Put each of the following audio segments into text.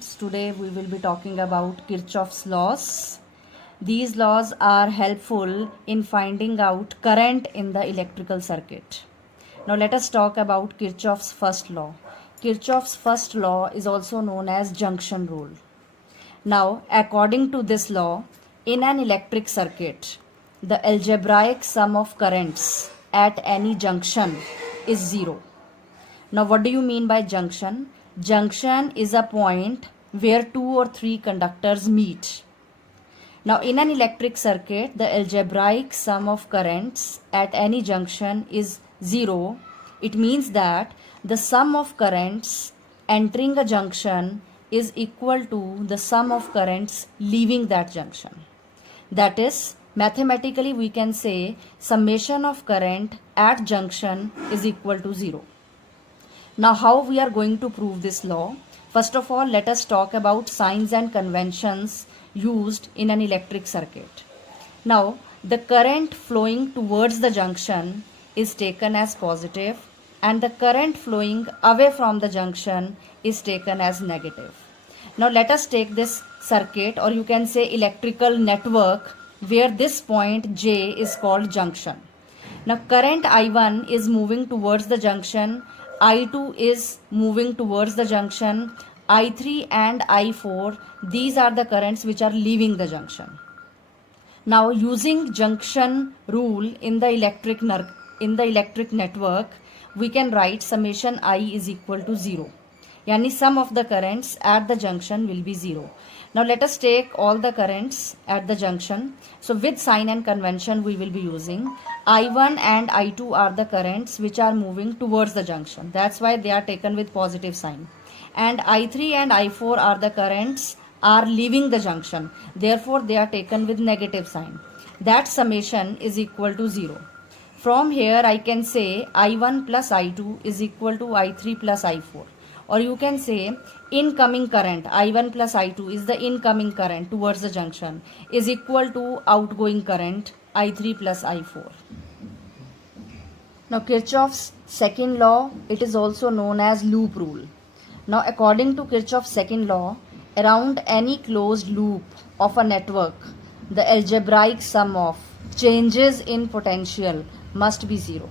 students, today we will be talking about Kirchhoff's laws. These laws are helpful in finding out current in the electrical circuit. Now let us talk about Kirchhoff's first law. Kirchhoff's first law is also known as junction rule. Now, according to this law, in an electric circuit, the algebraic sum of currents at any junction is zero. Now, what do you mean by junction? Junction is a point where two or three conductors meet. Now, in an electric circuit, the algebraic sum of currents at any junction is zero. It means that the sum of currents entering a junction is equal to the sum of currents leaving that junction. That is, mathematically we can say summation of current at junction is equal to zero. Now, how we are going to prove this law? First of all, let us talk about signs and conventions used in an electric circuit. Now, the current flowing towards the junction is taken as positive and the current flowing away from the junction is taken as negative. Now, let us take this circuit, or you can say electrical network, where this point J is called junction. Now, current I1 is moving towards the junction, I2 is moving towards the junction, I3 and I4, these are the currents which are leaving the junction. Now, using junction rule in the electric network, we can write summation I is equal to 0. Yani sum of the currents at the junction will be 0. Now, let us take all the currents at the junction. So, with sign and convention we will be using. I1 and I2 are the currents which are moving towards the junction. That's why they are taken with positive sign. And I3 and I4 are the currents are leaving the junction. Therefore, they are taken with negative sign. That summation is equal to 0. From here, I can say I1 plus I2 is equal to I3 plus I4. Or you can say incoming current I1 plus I2 is the incoming current towards the junction is equal to outgoing current I3 plus I4. Now, Kirchhoff's second law, it is also known as loop rule. Now, according to Kirchhoff's second law, around any closed loop of a network, the algebraic sum of changes in potential must be 0.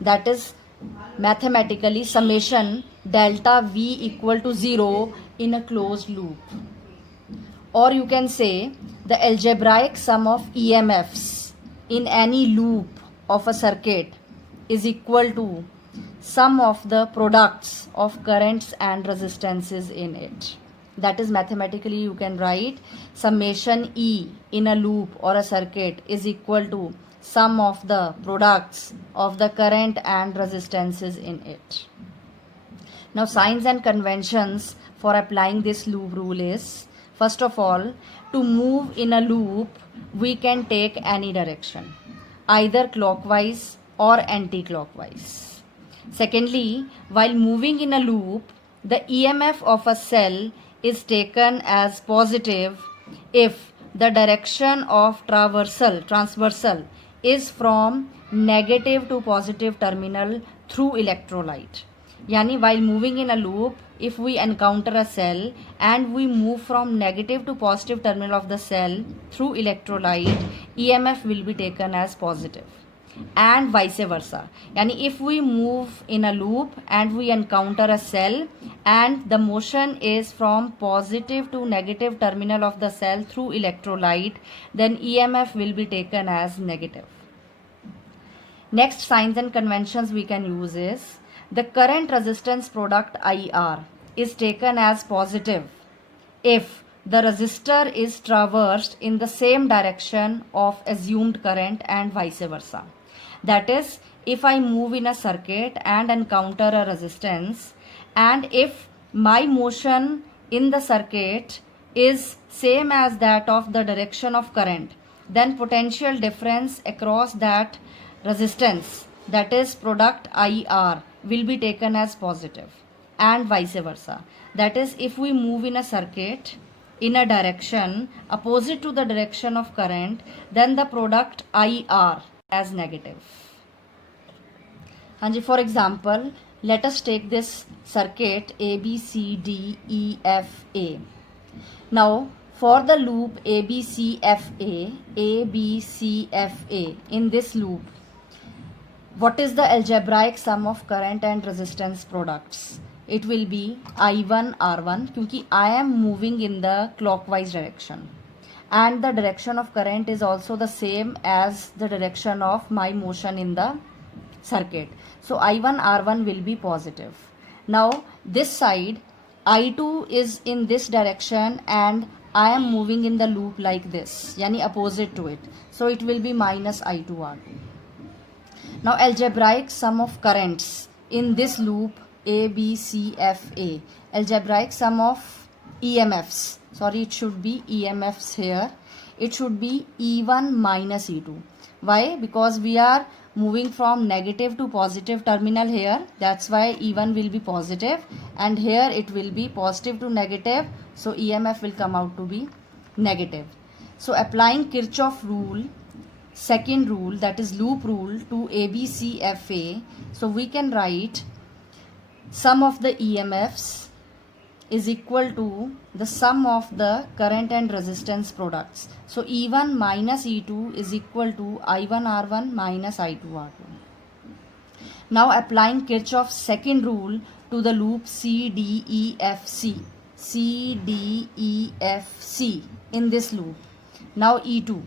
That is, mathematically summation delta V equal to 0 in a closed loop. Or you can say the algebraic sum of EMFs in any loop of a circuit is equal to sum of the products of currents and resistances in it. That is, mathematically you can write summation E in a loop or a circuit is equal to sum of the products of the current and resistances in it. Now, signs and conventions for applying this loop rule is, first of all, to move in a loop, we can take any direction, either clockwise or anti-clockwise. Secondly, while moving in a loop, the EMF of a cell is taken as positive if the direction of transversal is from negative to positive terminal through electrolyte. Yani, while moving in a loop, if we encounter a cell and we move from negative to positive terminal of the cell through electrolyte, EMF will be taken as positive. And vice versa. Yani, if we move in a loop and we encounter a cell and the motion is from positive to negative terminal of the cell through electrolyte, then EMF will be taken as negative. Next signs and conventions we can use is the current resistance product IR is taken as positive if the resistor is traversed in the same direction of assumed current and vice versa. That is, if I move in a circuit and encounter a resistance, and if my motion in the circuit is same as that of the direction of current, then potential difference across that resistance, that is product IR, will be taken as positive, and vice versa. That is, if we move in a circuit in a direction opposite to the direction of current, then the product IR as negative. For example, Let us take this circuit A, B, C, D, E, F, A. Now, for the loop A, B, C, F, A, B, C, F, A, in this loop, what is the algebraic sum of current and resistance products? It will be I1 R1 क्योंकि I am moving in the clockwise direction and the direction of current is also the same as the direction of my motion in the circuit. So I1 R1 will be positive. Now this side I2 is in this direction and I am moving in the loop like this, yani opposite to it. So it will be minus I2 R2. Now algebraic sum of currents in this loop A, B, C, F, A. Algebraic sum of EMFs. Sorry, it should be EMFs here. It should be E1 minus E2. Why? Because we are moving from negative to positive terminal here. That's why E1 will be positive and here it will be positive to negative. So EMF will come out to be negative. So applying Kirchhoff rule, second rule, that is loop rule to ABCFA, so we can write sum of the EMFs is equal to the sum of the current and resistance products. So E1 minus E2 is equal to I1 R1 minus I2 R2. Now applying Kirchhoff's second rule to the loop CDEFC. CDEFC in this loop. Now E2.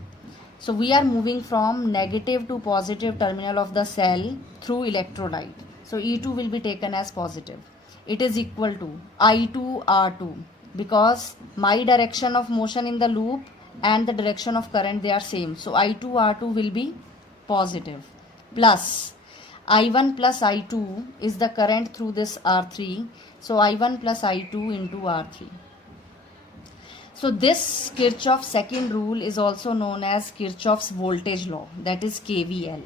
So we are moving from negative to positive terminal of the cell through electrolyte. So E2 will be taken as positive. It is equal to I2 R2 because my direction of motion in the loop and the direction of current, they are same. So I2 R2 will be positive plus I1 plus I2 is the current through this R3. So I1 plus I2 into R3. So this Kirchhoff's second rule is also known as Kirchhoff's voltage law, that is KVL.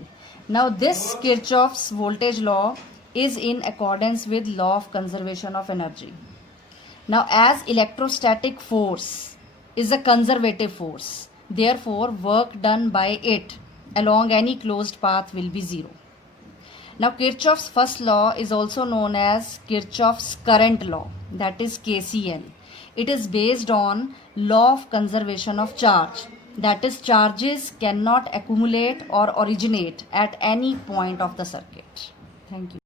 Now this Kirchhoff's voltage law is in accordance with law of conservation of energy. Now as electrostatic force is a conservative force, therefore work done by it along any closed path will be zero. Now Kirchhoff's first law is also known as Kirchhoff's current law, that is KCL. It is based on law of conservation of charge, that is charges cannot accumulate or originate at any point of the circuit. Thank you.